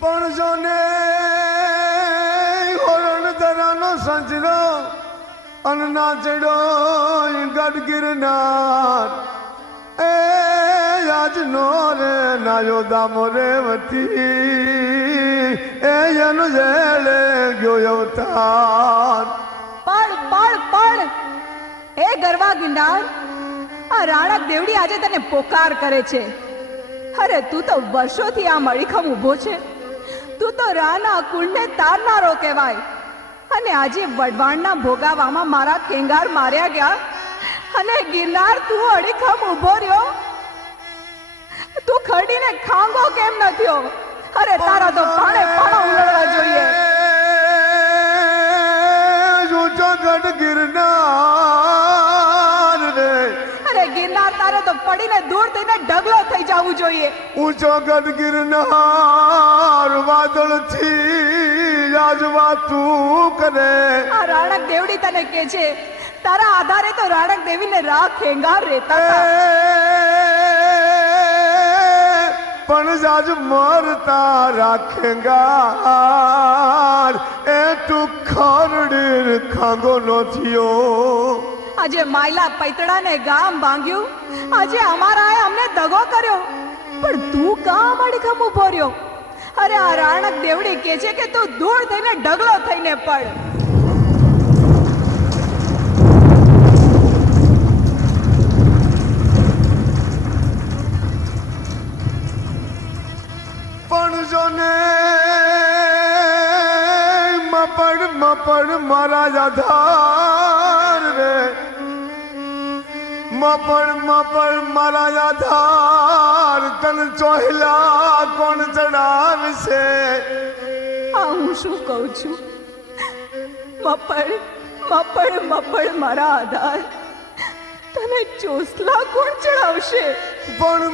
પણ જોને હોરણ ધરાનો સંજરો અન્ના ચડો ગઢ ગિરનાર એ આજનો રે નાયો દામો રે વતી એ એનું જેલે ગયો અવતાર પણ એ ગરવા ગિરનાર આ રાણક દેવડી આજે તને પોકાર કરે છે. અરે તું તો વર્ષોથી આ મળીખમ ઊભો છે. તું તો રાના કુળને તારનારો કહેવાય અને આજે વડવાણના ભોગાવામાં મારા ખેંગાર માર્યા ગયા અને ગિરનાર તું અડીખમ ઊભો રહ્યો. તું ખડીને ખાંગો કેમ ન થયો? અરે તારા તો પાણે પાણો ઉલળવા જોઈએ. ગઢ ગિરનાર રે અરે ગિરનાર તારે તો પડીને દૂર થઈને ઢગલો થઈ જવું જોઈએ. ઊંચો ગઢ ગિરનાર વાદળ થી રાજવા તું કરે. આ રાણક દેવડી તને કે છે તારા આધારે તો રાણક દેવીને રાખ ખેંગાર રહેતા હતા. પણ જાજ મરતા રાખેંગાર એ તું ખરડી ખાંગો નો થયો. આજે માયલા પૈતડાને ગામ ભાંગ્યું. આજે અમારાએ અમને દગો કર્યો પણ તું કામ અડીખમ ઊભો રહ્યો. અરે આ રાણક દેવડી કે છે કે તું દૂર થઈને ઢગલો થઈને પડ. પણ જોને મપડ મારા આધાર રે મપડ મારા આધાર તન ચોહલા કોણ ચડાવશે? આ હું શું કહું છું? મપડ મારા આધાર તને ચોસલા કોણ ચડાવશે? પણ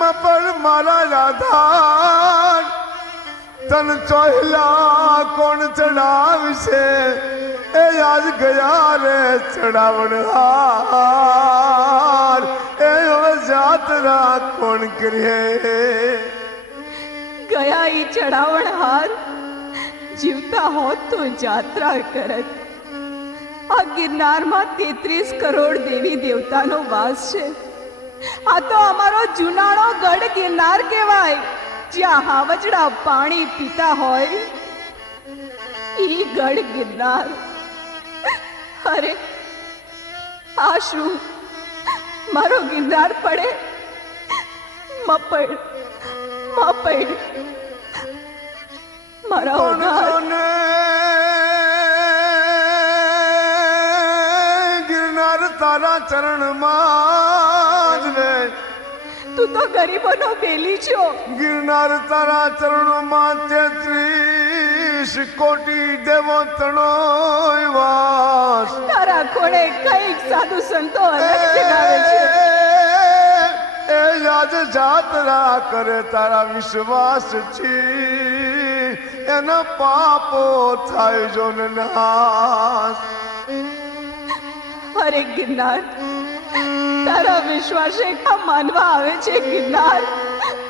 મપડ મારા આધાર તન ચોહલા કોણ ચડાવશે? એ આજ ગયા રે ચડાવણ હાર એ હવે જાત્રા કોણ કરીએ? ગયા ઈ ચડાવણ હાર જીવતા હોત તો જાત્રા કરત. આ ગિરનારમાં 33 કરોડ દેવી દેવતાનો વાસ છે. આ તો અમારો જુનાળો ગઢ ગિરનાર કહેવાય જ્યાં હાવજડા પાણી પીતા હોય ઈ ગઢ ગિરનાર. અરે આ શું મારો ગિરનાર પડે? મપડ મારા ગિરનાર તારા ચરણમાં જ રે. તું તો ગરીબોનો બેલી છો. ગિરનાર તારા ચરણોમાં 33 કોટી દેવતનો વાસ. તારા કોણે કઈક સાધુ સંતો અલગ જગાવે છે. એ આજ જાત્રા કરે તારા વિશ્વાસ છે એના પાપો થાય જો નાશ. અરે ગિરનાર તારા વિશ્વાસે કા માનવા આવે છે? ગિરનાર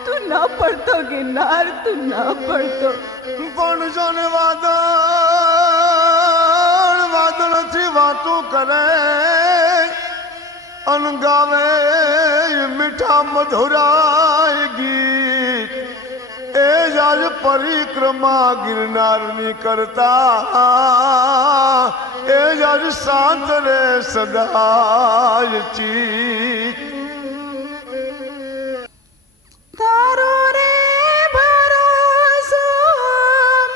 તું ન પડતો. ગિરનાર તું ન પડતો. પણ જોને વાદળ થી વાતો કરે અનગાવે મીઠા મધુરાય ગીત. એ જાજ પરિક્રમા ગિરનારની કરતા એ જાજ શાંત રે સદાય ચિત. તારો રે ભરોસો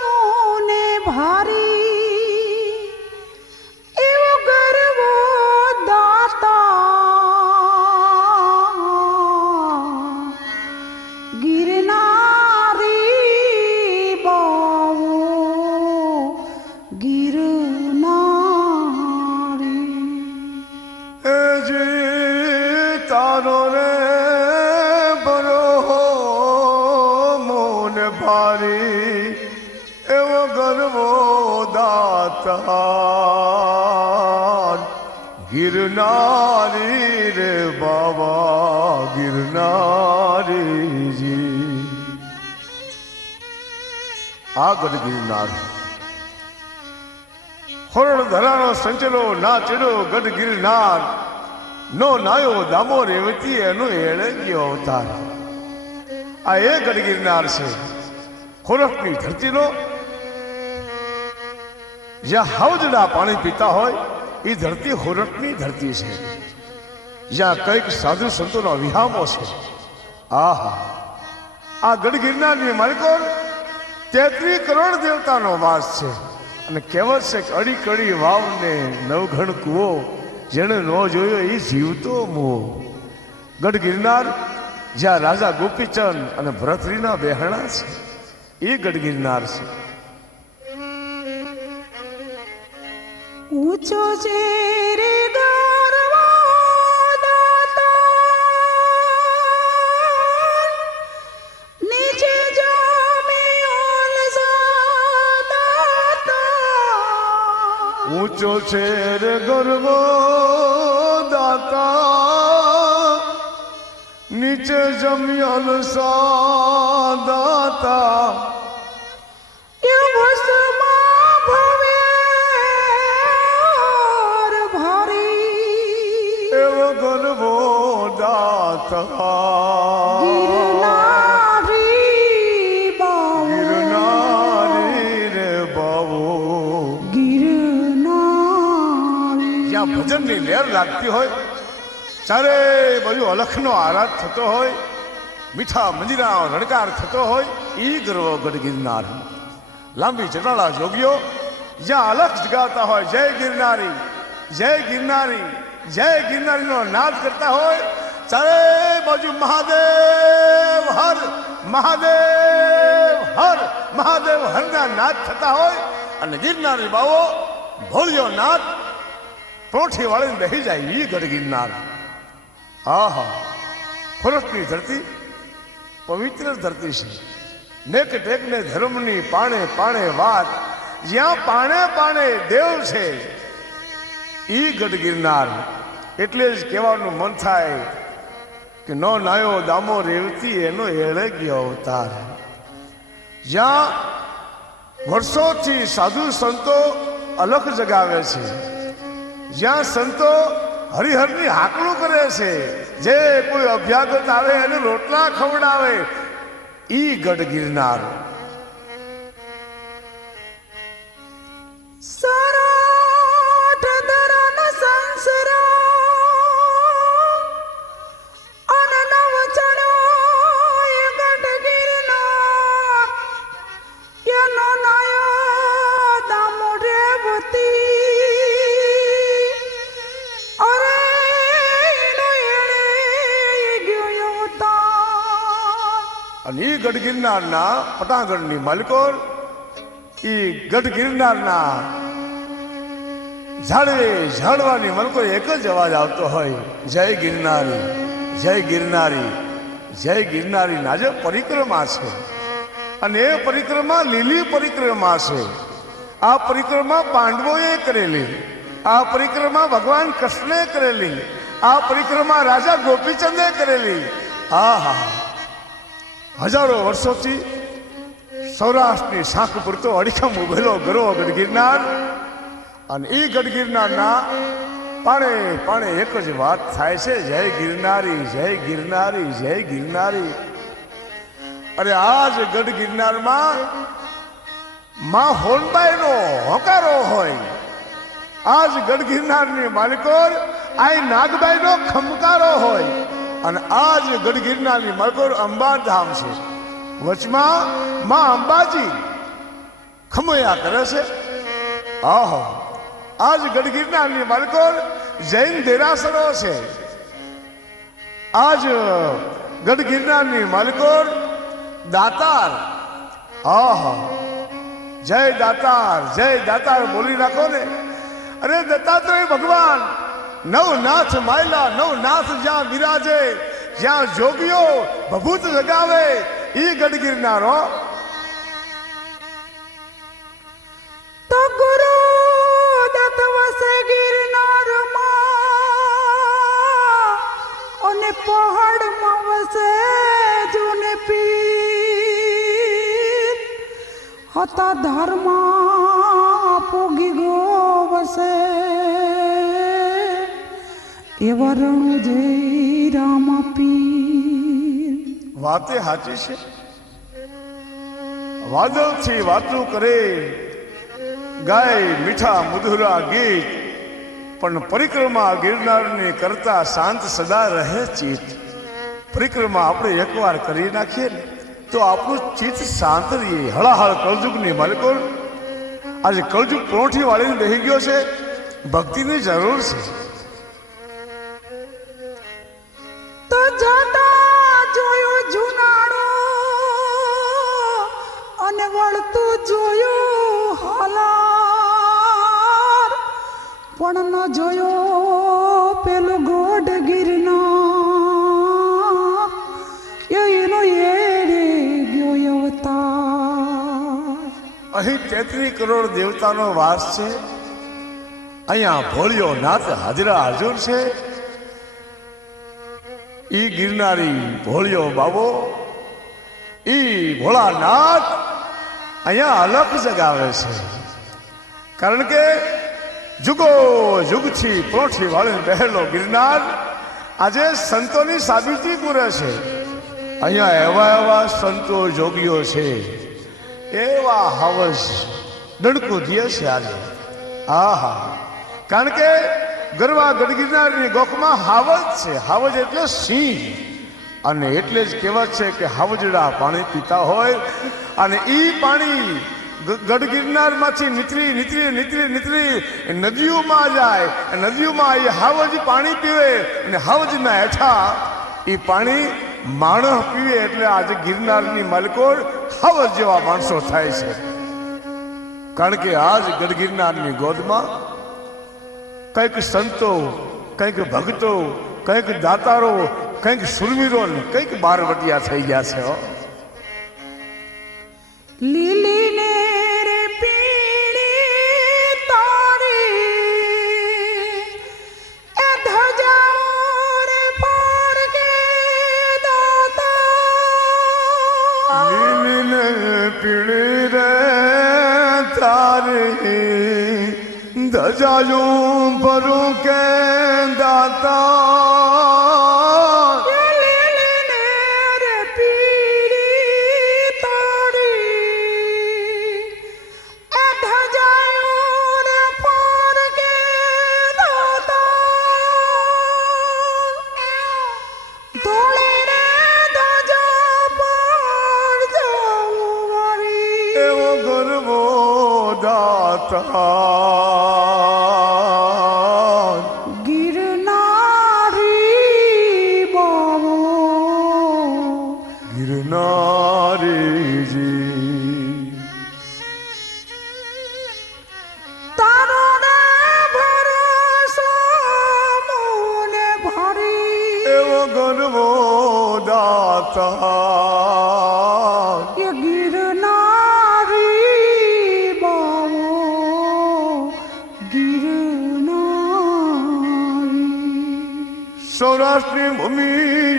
મોને ભારી એવો ગરવો દાતા ગિરનારી બાવો ગિરનારી. એ જી તારો રે ભારી એવો ગરવો દાતાર गिरनारी रे बाबा गिरनारीજી આ ગઢ ગિરનાર હોરણ ધરાનો સંચલો ના ચડ્યો ગઢ ગિરનાર નો નાયો દામો રેવતી એનો એળે ગયો અવતાર આ એ ગઢ ગિરનાર છે ખોરખની ધરતીનો જ્યાં હાવજડા પાણી પીતા હોય એ ધરતી ખોરખની ધરતી છે જ્યાં કઈક સાધુ સંતોનો વિહામો છે આહા આ ગઢ ગિરનારની માલિકો 33 કરોડ દેવતાનો વાસ છે અને કહેવત છે કે અડી કડી વાવ ને નવઘણ કૂવો જેણે ન જોયો એ જીવતો મોહ ગઢ ગિરનાર જ્યાં રાજા ગોપીચંદ અને ભરતરીના બેહણા છે એ ગઢ ગિરનાર છે ઊંચો છે રે ગરવા દાતા નીચે જમીન સાદાતા ઊંચો છે રે ગરવો દાતા નીચે જમ્યલ સાદાતા ગિરનારી રે બાવો જ્યાં ભજનની લહેર લાગતી હોય ચારે બાજુ અલખનો આરાધ થતો હોય મીઠા મંદિરા રણકાર થતો હોય ઈ ગર્વ ગઢ ગિરનાર લાંબી ચટાળા જોગીઓ જ્યાં અલખ જગાતા હોય જય ગિરનારી જય ગિરનારી જય ગિરનારીનો નાદ કરતા હોય ચારે બાજુ મહાદેવ હર મહાદેવ હર મહાદેવ હરના નાદ થતા હોય અને ગિરનારી બાવો ભોળિયો નાદ પ્રોઠી વાળીને બેસી જાય ઈ ગઢ ગિરનાર આહા ખોરખની ધરતી પવિત્ર ધરતી છે નેક ટેકને ધર્મની પાણે પાણે વાત જ્યાં પાણે પાણે દેવ છે ઈ ગઢ ગિરનાર એટલે જ કહેવાનું મન થાય કે નો નાયો દામો રેવતી એનો એળે ગયો અવતાર જ્યાં વર્ષોથી સાધુ સંતો અલખ જગાવે છે જ્યાં સંતો હરિહરની હાકલું કરે છે જે કોઈ અભ્યાગત આવે એને રોટલા ખવડાવે ઈ ગઢ ગિરનાર અને ઈ ગઢ ગિરનારના પટાગઢની માલિકો ઈ ગઢ ગિરનારના ઝાડવાની માલિકો એક જ અવાજ આવતો હોય જય ગિરનારી જય ગિરનારી જય ગિરનારી ના જે પરિક્રમા છે અને એ પરિક્રમા લીલી પરિક્રમા છે આ પરિક્રમા પાંડવોએ કરેલી આ પરિક્રમા ભગવાન કૃષ્ણે કરેલી આ પરિક્રમા રાજા ગોપીચંદે કરેલી આહા હજારો વર્ષોથી સૌરાષ્ટ્રની શાખ પૂરતો અડીખમ ઉભેલો ગરો ગઢ ગિરનાર અને એ ગઢ ગિરનારના પાણે પાણે એક જ વાત થાય છે જય ગિરનારી જય ગિરનારી જય ગિરનારી અરે આજ ગઢ ગિરનારમાં માં હોનબાઈનો હોકારો હોય આજ ગઢ ગિરનારની માલિકો આઈ નાગબાઈનો ખમકારો હોય અને આજ ગઢ ગિરનારની માલિકો અંબાધામ છે વચમાં માં અંબાજી ખમોયા કરે છે આહો આજ ગઢ ગિરનારની માલિકો જૈન દેરાસરો છે આજ ગઢ ગિરનારની માલિકો દાતાર આહા જય દાતાર બોલી નાખો ને અરે દત્તાત્રેય ભગવાન નવનાથ માયલા નવનાથ જ્યાં વિરાજે જ્યાં જોગીઓ ભભૂત જગાવે ઈ ગઢ ગિરનારો તો ગુરુ દત્ત વસે ગિરનારમાં પહાડમાં વસે જૂને પીર હતા ધારમાં પોગી ગો વસે એવા રણુ જય રામ પીર. વાતે સાચી છે. વાદળથી વાતું કરે, ગાય મીઠા મધુરા ગીત, પણ પરિક્રમા ગિરનારની કરતા શાંત સદા રહે ચિત્ત. પરિક્રમા આપણે એકવાર કરી નાખીએ ને તો આપણું ચિત્ત શાંત રહીએ. હળાહળ કળજુગની માલિકો આજે કળજુગ પ્રોઠી વાળીને બેસી ગયો છે. ભક્તિની જરૂર છે. તો જતા જોયું જુનાળો અને વળતું જોયું હાલાર, પણ ન જોયો પેલું ગોડ ગિરનાર એનો એડે ગયો અવતાર. અહીં 33 કરોડ દેવતાનો વાસ છે. અહીંયા ભોળિયો નાથ હાજરા હાજર છે. ઈ ગિરનારી ભોળિયો બાબો, ઈ ભોળાનાથ અહીંયા અલગ જગાવે છે. કારણ કે જુગો જુગથી પ્રોઠી વાળીને બેહેલો ગિરનાર આજે સંતોની સાબિતી પૂરે છે. અહીંયા એવા એવા સંતો જોગીઓ છે, એવા હવસ ડણકું દે છે આજે. આહા, કારણ કે ગરવા ગઢગિરનારની ગોખમાં હાવજ છે. હાવજ એટલે સિંહ, અને એટલે જ કહેવત છે કે હાવજડા પાણી પીતા હોય અને ઈ પાણી ગઢગિરનારમાંથી નીતરી નીતરી નીતરી નીતરી નદીઓમાં જાય. નદીઓમાં એ હાવજ પાણી પીવે અને હાવજના હેઠા એ પાણી માણસ પીવે. એટલે આજે ગિરનારની માલિકો હાવજ જેવા માણસો થાય છે. કારણ કે આજ ગઢગિરનારની ગોદમાં કંઈક સંતો, કંઈક ભક્તો, કંઈક દાતારો, કંઈક સુરવીરો, કંઈક બારવટિયા થઈ ગયા છે. લીલી ને રે પીળી તારી એ ધજાઓ રે પર કે દાતા. લીલી ને પીળી રે તારી ધજાયું ભરું કે દાતા. લીલી ને રે પીળી તારી એ ધજાઓ રે પર કે દાતા. ધોળી રે ધજા પર જાઉં વારી એવો ગરવો દાતા. ગિરનારી બાવો ગિરનારીજી તારો ને ભરોસો મોને ભારી એવો ગરવો દાતા. એ ગિરનારી બાવો ગિરનારી. સૌરાષ્ટ્રની ભૂમિ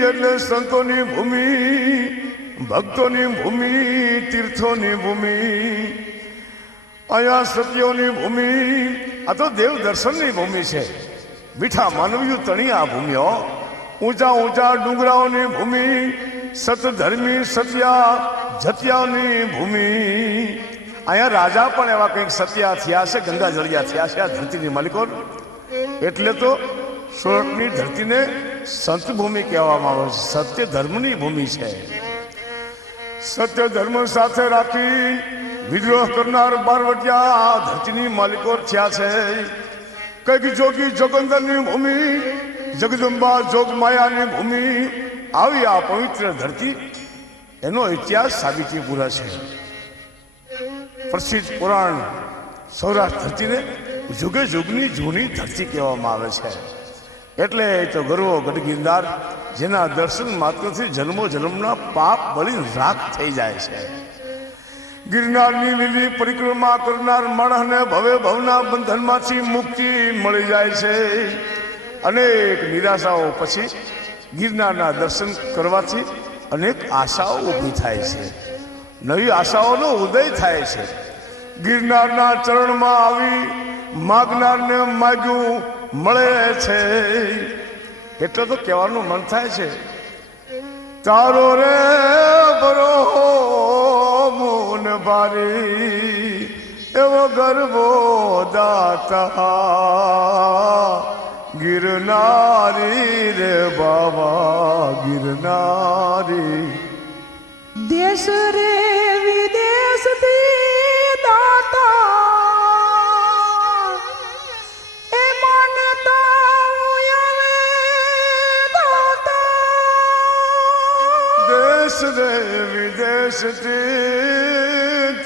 એટલે સંતોની ભૂમિ, ભક્તોની ભૂમિ, તીર્થોની ભૂમિ, અહીંયા સત્યોની ભૂમિ. આ તો દેવ દર્શનની ભૂમિ છે. મીઠા માનવીયું તણી આ ભૂમિઓ. ઊંચા ઊંચા ડુંગરાઓની ભૂમિ, સતધર્મી સત્યા જત્યાની ભૂમિ. અહીંયા રાજા પણ એવા કંઈક સત્યા થયા છે, ગંગા જળિયા થયા છે આ ધરતીની માલિકો. એટલે તો સોરઠની ધરતીને સંત ભૂમિ કહેવામાં આવે છે. સત્ય ધર્મની ભૂમિ છે. સત્ય ધર્મ સાથે રાખી વિદ્રોહ કરનાર બારવટિયા આ ધરતીની માલિકો થયા છે. કંઈક જોગી જોગંદરની ભૂમિ, જગદંબા જોગ માયાની ભૂમિ. આવી આ પવિત્ર ધરતી એનો ઇતિહાસ સાબિતી પૂરા છે. પ્રસિદ્ધ પુરાણ સૌરાષ્ટ્ર ધરતીને જુગે જુગની જૂની ધરતી કહેવામાં આવે છે. એટલે તો ગરવો ગઢગિરનાર જેના દર્શન માત્રથી જન્મો જન્મના પાપ બળી રાખ થઈ જાય છે. ગિરનારની લીલી પરિક્રમા કરનાર માણસને ભવે ભવના બંધનમાંથી મુક્તિ મળી જાય છે. અનેક નિરાશાઓ પછી ગિરનારના દર્શન કરવાથી અનેક આશાઓ ઊભી થાય છે, નવી આશાઓનો ઉદય થાય છે. ગિરનારના ચરણમાં આવી માગનારને માગ્યું મળે છે. એટલે તો કહેવાનું મન થાય છે, તારો રે બરો મૂન ભારી એવો ગરબો દાતા ગિરનારી રે બાબા ગિરનારી. દેશ રે વિદેશથી દાતા એ માનતા આવે દાતા. દેશ રે વિદેશથી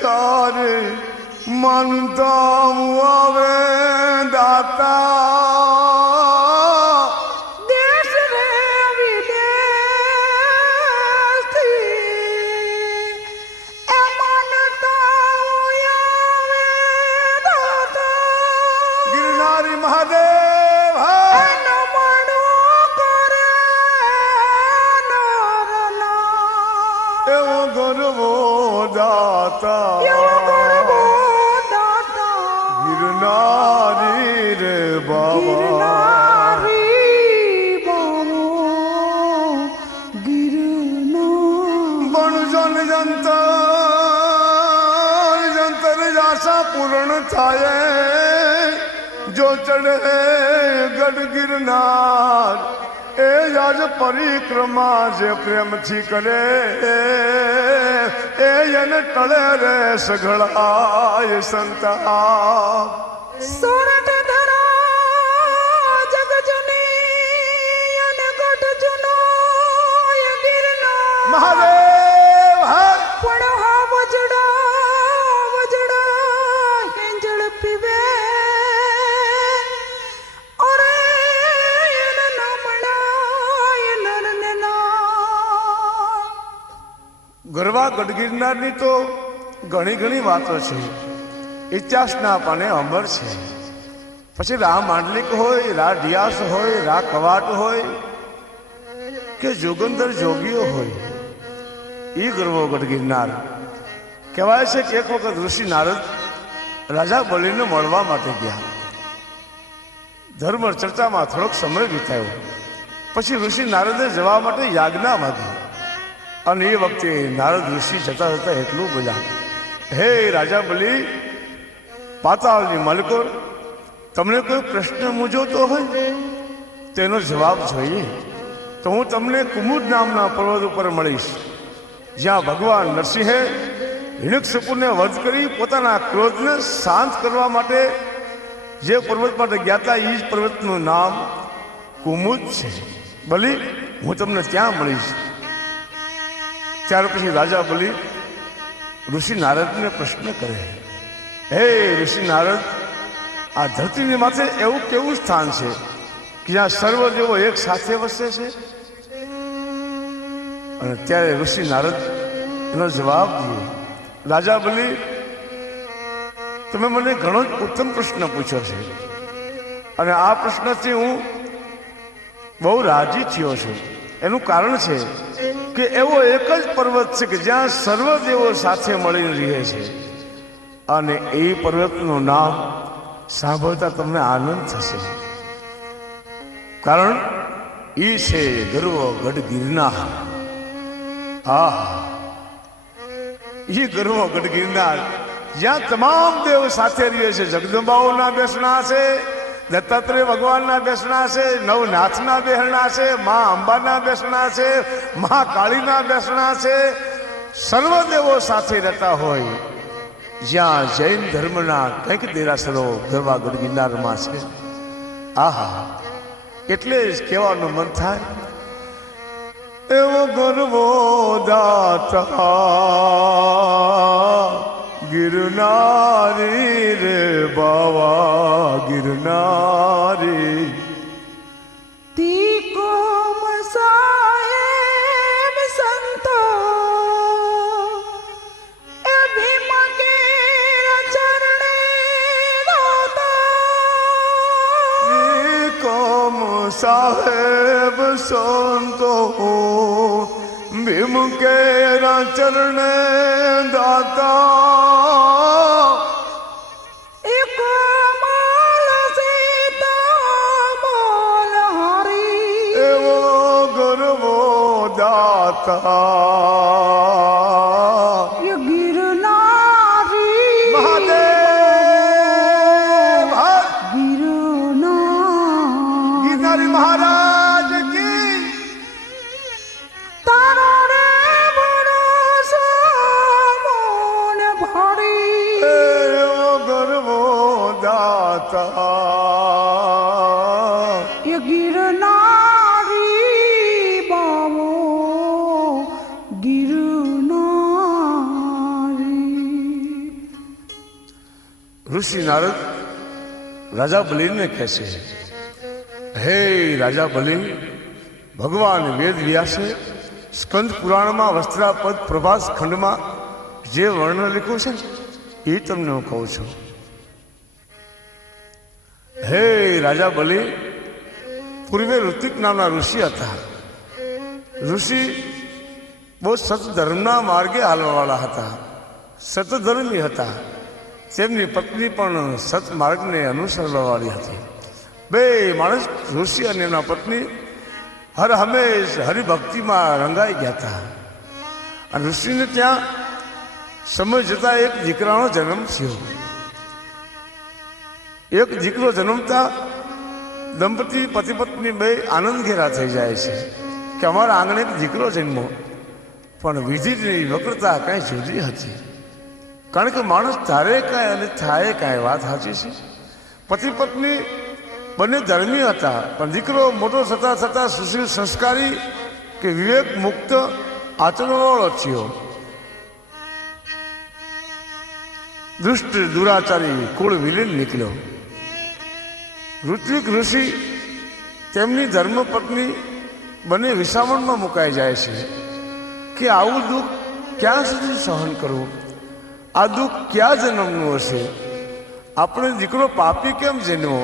તારે માનતા આવે દાતા. દેશ રે વિદેશથી એ માનતા આવે દાતા. ગિરનારી મહાદેવ હર. એવો ગરબો દાતા ગિરનારી રે બાબા. બણજન જંતર જંતર આશા પૂર્ણ થાય જો ચડે ગઢ ગિરનાર. એ આજ પરિક્રમા જે પ્રેમથી કરે એ એને ટળે રે સઘળાય સંતા. સોરઠ ધરા જગજની અને ગઢ જુનો એ ગિરનાર. મહાદેવ હર. પણ હા વજડા હેંજળ પીવે અરે એને નમણાય નરને ના. ગરવા ગઢ ગિરનારની તો ઘણી ઘણી વાતો છે, ઇતિહાસના પાને અમર છે. પછી રા માંડલિક હોય, રા ડિયાસ હોય, રા કવાટ હોય કે જોગંદર જોગીઓ હોય, એ ગરવો ગઢ ગિરનાર. કહેવાય છે કે એક વખત ઋષિ નારદ રાજા બલિને મળવા માટે ગયા. ધર્મ ચર્ચામાં થોડોક સમય વિતાયો. પછી ઋષિ નારદે જવા માટે યાજ્ઞા માંગી. અને એ વખતે નારદ ઋષિ જતા જતા એટલું બોલ્યા, હે રાજા બલિ, પાતાળની માલિકો, તમને કોઈ પ્રશ્ન મૂંઝવતો હોય તેનો જવાબ જોઈએ તો હું તમને કુમુદ નામના પર્વત ઉપર મળીશ, જ્યાં ભગવાન નરસિંહે હિરણ્યકશિપુને વધ કરી પોતાના ક્રોધને શાંત કરવા માટે જે પર્વત માટે ગયા હતા એ જ પર્વતનું નામ કુમુદ છે. બલિ, હું તમને ત્યાં મળીશ. ત્યાર પછી રાજા બલિ ઋષિ નારદને પ્રશ્ન કરે, હે ઋષિ નારદ, આ ધરતીની માથે એવું કેવું સ્થાન છે કે જ્યાં સર્વ દેવો એક સાથે વસે છે? અને ત્યારે ઋષિ નારદ એનો જવાબ દીધો, રાજા બલિ, તમે મને ઘણો જ ઉત્તમ પ્રશ્ન પૂછ્યો છે અને આ પ્રશ્નથી હું બહુ રાજી થયો છું. એનું કારણ છે કે એવો એક જ પર્વત છે કે જ્યાં સર્વ દેવો સાથે મળીને રહે છે અને એ પર્વતનું નામ સાંભળતા તમને આનંદ થશે. કારણ એ છે ગરવો ગઢ ગિરનાર. હા, એ ગરવો ગઢ ગિરનાર જ્યાં તમામ દેવ સાથે રહે છે. જગદંબાઓના બેસણા છે, દત્તાત્રેય ભગવાનના બેસણા છે, નવનાથના બેસણા છે, મા અંબાના બેસણા છે, મહાકાળીના બેસણા છે. સર્વ દેવો સાથે રહેતા હોય જ્યાં જૈન ધર્મના કંઈક દેરાસરો ગરવા ગઢ ગિરનારમાં છે. આહા, એટલે જ કહેવાનું મન થાય, એવો ગરવો દાતા ગિરનારી રે બાવા ગિરનારી. તીકો સાહેબ સંતો એ ભીમ કે ચરણે દાતા. કોમ સાહેબ સંતો ભીમ કેરા ચરણે દાતા એક માલ સીતા બોલ હરી એવો ગરવો દાતા એ ગિરનારી મહાદેવ ગિરનારી ગિરનારી મહારાજ કી તારા રે ભરોસો મોન ભરી એવો ગરવો દાતા એ ગિરનારી બાવો ગિરનારી ઋષિ નારદ રાજા બલિને કહે છે, હે રાજા બલિ, ભગવાન વેદ વ્યાસે સ્કંદ પુરાણમાં વસ્ત્રાપદ પ્રભાસ ખંડમાં જે વર્ણન લખ્યું છે ને, એ તમને હું કહું છું. હે રાજા બલિ, પૂર્વે ઋતિક નામના ઋષિ હતા. ઋષિ બહુ સતધર્મના માર્ગે હાલવાવાળા હતા, સતધર્મી હતા. તેમની પત્ની પણ સતમાર્ગને અનુસરવાવાળી હતી. બે માણસ, ઋષિ અને એમના પત્ની, હર હંમેશ હરિભક્તિમાં રંગાઈ ગયા હતા. અને ઋષિને ત્યાં સમય જતાં એક દીકરાનો જન્મ થયો. એક દીકરો જન્મતા દંપતી પતિ પત્ની બે આનંદ ઘેરા થઈ જાય છે કે અમારા આંગણે એક દીકરો જન્મો. પણ વિધિની વક્રતા કાંઈ જુદી હતી. કારણ કે માણસ ધારે કાંઈ અને થાય કાંઈ, વાત સાચી છે. પતિ પત્ની બંને ધર્મી હતા, પણ દીકરો મોટો થતાં થતાં સુશીલ, સંસ્કારી કે વિવેક મુક્ત આચરણવાળો થયો. દુષ્ટ દુરાચારી કુળ વિલીન નીકળ્યો. ઋત્વિક ઋષિ તેમની ધર્મપત્ની બંને વિસામણમાં મુકાઈ જાય છે કે આવું દુઃખ ક્યાં સુધી સહન કરવું, આ દુઃખ ક્યાં જન્મનું હશે, આપણે દીકરો પાપી કેમ જન્મો,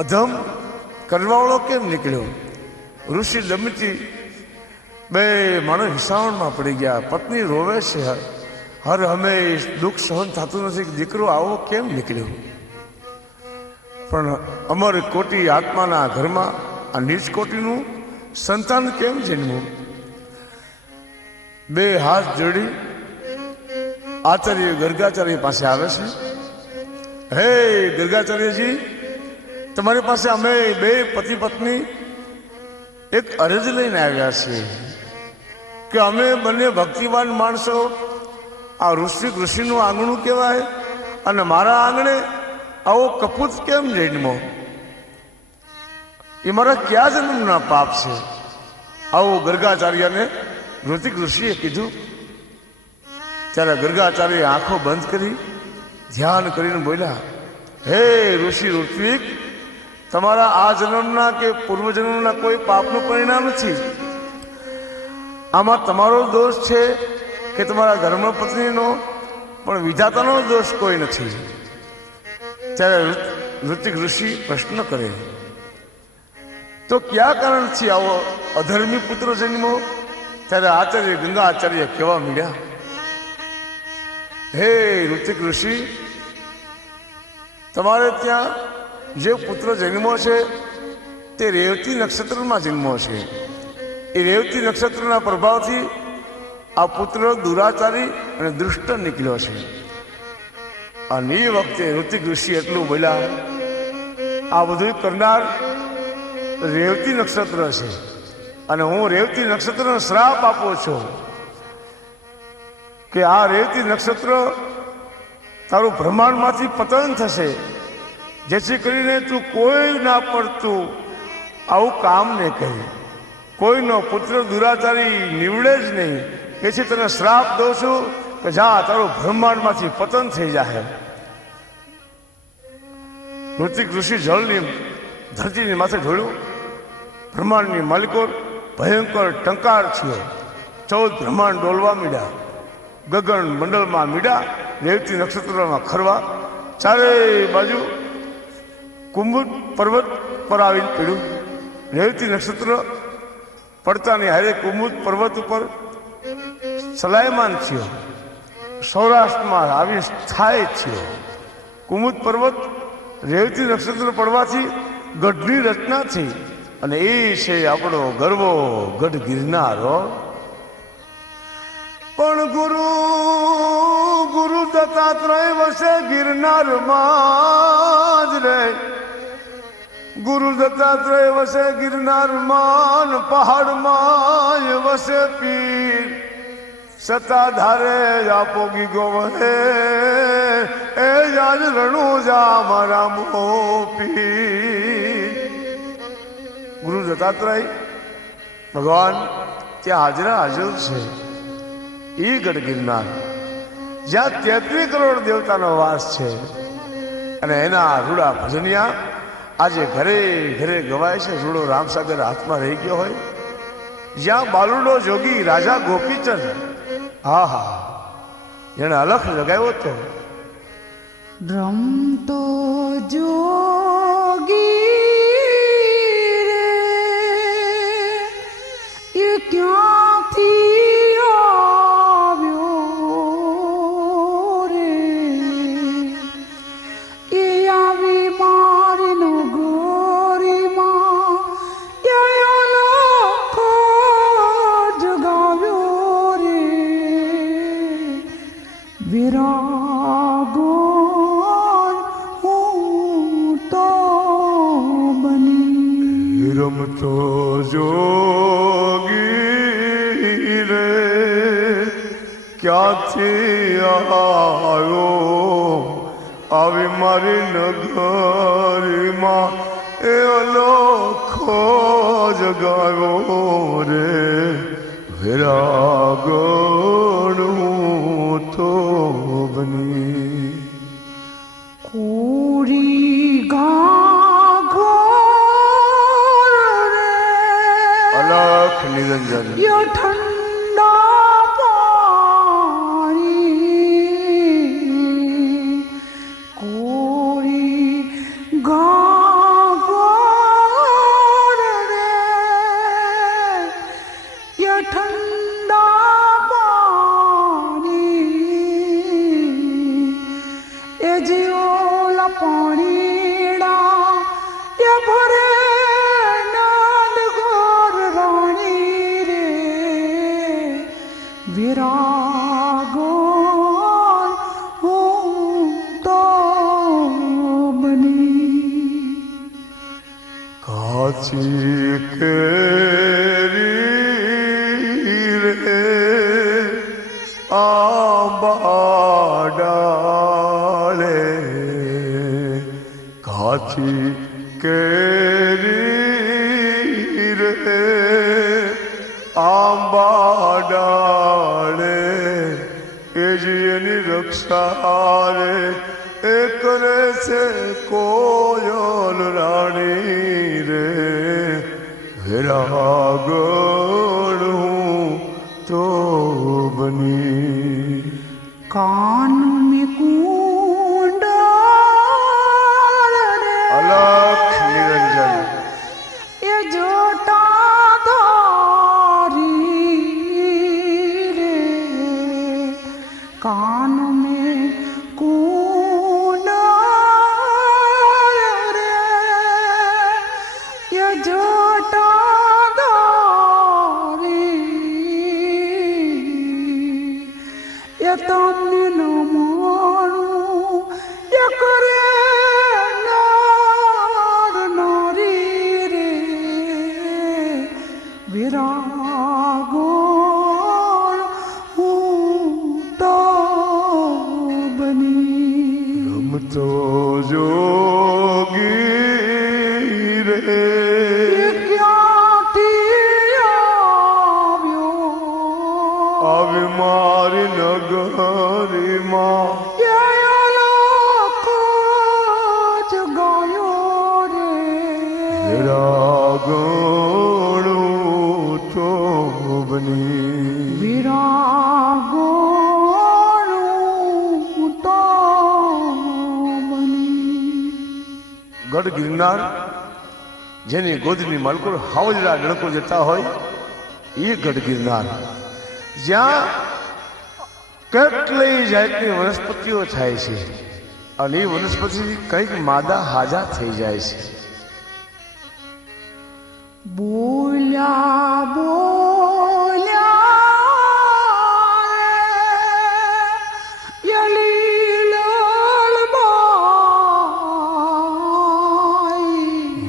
અધમ કરવાવાળો કેમ નીકળ્યો. ઋષિ દમતી બે માણસ વિસાવણમાં પડી ગયા. પત્ની રોવે છે, હર હંમેશ દુઃખ સહન થતું નથી કે દીકરો આવો કેમ નીકળ્યો. પણ અમર કોટી આત્માના ઘરમાં આ નીચ કોટીનું સંતાન કેમ જન્મવું. બે હાથ જોડી આચાર્ય ગર્ગાચાર્ય પાસે આવે છે. હે ગર્ગાચાર્યજી, તમારી પાસે અમે બે પતિ પત્ની એક અરજ લઈને આવ્યા છીએ કે અમે બંને ભક્તિવાન માણસો, આ ઋષિનું આંગણું કહેવાય અને મારા આંગણે આવો કપૂત કેમ જન્મો, એ મારા ક્યાં જન્મના પાપ છે. આવું ગર્ગાચાર્યને ઋતિક ઋષિએ કીધું. ત્યારે ગર્ગાચાર્યએ આંખો બંધ કરી ધ્યાન કરીને બોલ્યા, હે ઋષિ ઋત્વિક, તમારા આ જન્મના કે પૂર્વજન્મના કોઈ પાપનું પરિણામ નથી. આમાં તમારો દોષ છે કે તમારા ધર્મપત્નીનો, પણ વિધાતાનો દોષ કોઈ નથી. ત્યારે ઋતિક ઋષિ પ્રશ્ન કરે, તો કયા કારણથી આવો અધર્મી પુત્ર જન્મો. ત્યારે આચાર્ય ગંગા આચાર્ય કહેવા માંડ્યા, હે ઋતિક ઋષિ, તમારે ત્યાં જે પુત્ર જન્મો છે તે રેવતી નક્ષત્રમાં જન્મો છે. એ રેવતી નક્ષત્રના પ્રભાવથી આ પુત્ર દુરાચારી અને દુષ્ટ નીકળ્યો છે. અને એ વખતે ઋતિક ઋષિ એટલું બોલ્યા, આ બધું કરનાર રેવતી નક્ષત્ર છે અને હું રેવતી નક્ષત્રનો શ્રાપ આપું છું કે આ રેવતી નક્ષત્ર તારું બ્રહ્માંડમાંથી પતન થશે, જેથી કરીને તું કોઈ ના પડતું આવું કામ નહીં કરી, કોઈનો પુત્ર દુરાચારી નીવડે જ નહીં. એથી તને શ્રાપ દઉં છું કે જા, તારું બ્રહ્માંડમાંથી પતન થઈ જાય. ઋતિક ઋષિ જળની ધરતીની માથે ઢોળ્યું. બ્રહ્માંડની માલિકો ભયંકર ટંકાર થયો. 14 બ્રહ્માંડ ડોલવા મીડ્યા, ગગન મંડળમાં મીડા, રેવતી નક્ષત્રમાં ખરવા. ચારે બાજુ કુંભ પર્વત પર આવીને પીડ્યું. રેવતી નક્ષત્ર પડતાની હારે કુમુદ પર્વત ઉપર સલાયમાન થયો. સૌરાષ્ટ્રમાં આવી સ્થાય થયો. કુમુદ પર્વત રેવતી નક્ષત્ર પડવાથી ગઢની રચના થઈ અને એ છે આપણો ગરવો ગઢ ગિરનારો. પણ ગુરુ દત્તાત્રેય વસે ગિરનારમાં જ રે. ગુરુ દત્તાત્રેય વસે ગિરનારમાં પહાડમાં વસે પીર. સત્તાધારે આપોગી ગોવહે એ જાજ રણું જા મારા મોપી. ગુરુ દત્તાત્રેય ભગવાન ત્યાં હાજરા હાજર છે. એ ગઢ ગિરનાર જ્યાં 33 કરોડ દેવતાનો વાસ છે અને એના રૂડા ભજનિયા આજે ઘરે ઘરે ગવાય છે. રૂડો રામસાગર હાથમાં રહી ગયો હોય. જ્યાં બાલુડો જોગી રાજા ગોપીચંદ, હા હા, જેને અલખ લગાવ્યો હતો. રમતો જોગી રે એ ક્યાંથી આવ્યો રે, એ આવી મારીનો ગોરીમાં ક્યાંનો જગાવ્યો રે. વિરાગો રમતો જોગી રે ક્યાંથી આવ્યો, આવી મારી નગરીમાં એ અલોખો જગાવ્યો રે. વિરાગણું તો બની કોરી અલખ નિરંજન યો ઠંડા પાણી કોરી ગાગર રે યો ઠંડા પાણી એ જીઓલા પાણીડા એ ભરે વિરાગો તો બની. કાચી કેરી રે આંબા ડાળે, કાચી કેરી રે આંબા ડાળે, એ જેની રક્ષા રે એ કરે છે કોયલ રાણી રે. વિરાગણું તો બની કાન में कुंडल रे અલખ નિરંજન ये जोटा धारी रे कान में कुंडल रे ये जोटा धारी ये તમને ન માનું એ કરે નાર નારી રે. વિરાગો તો બની રમતો જોગી રે એ ક્યાંથી આવ્યો આવી મારી નગરીમાં વિરાગણું તો બની વિરાગોનું તો બની. ગઢ ગિરનાર જેની ગોદની માલકુર હાવજરા ડણકો જતા હોય એ ગઢ ગિરનાર, જ્યાં કેટલી જાતની વનસ્પતિઓ થાય છે અને એ વનસ્પતિ કંઈક માદા હાજા થઈ જાય છે. બોલ્યા બોલ્યા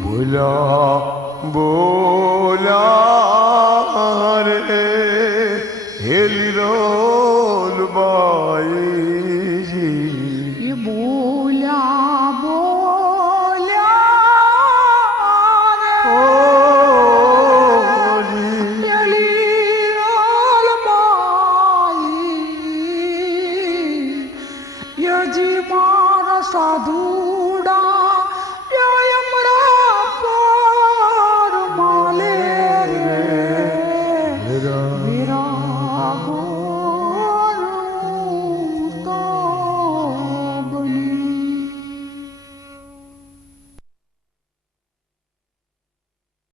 બોલા બોલા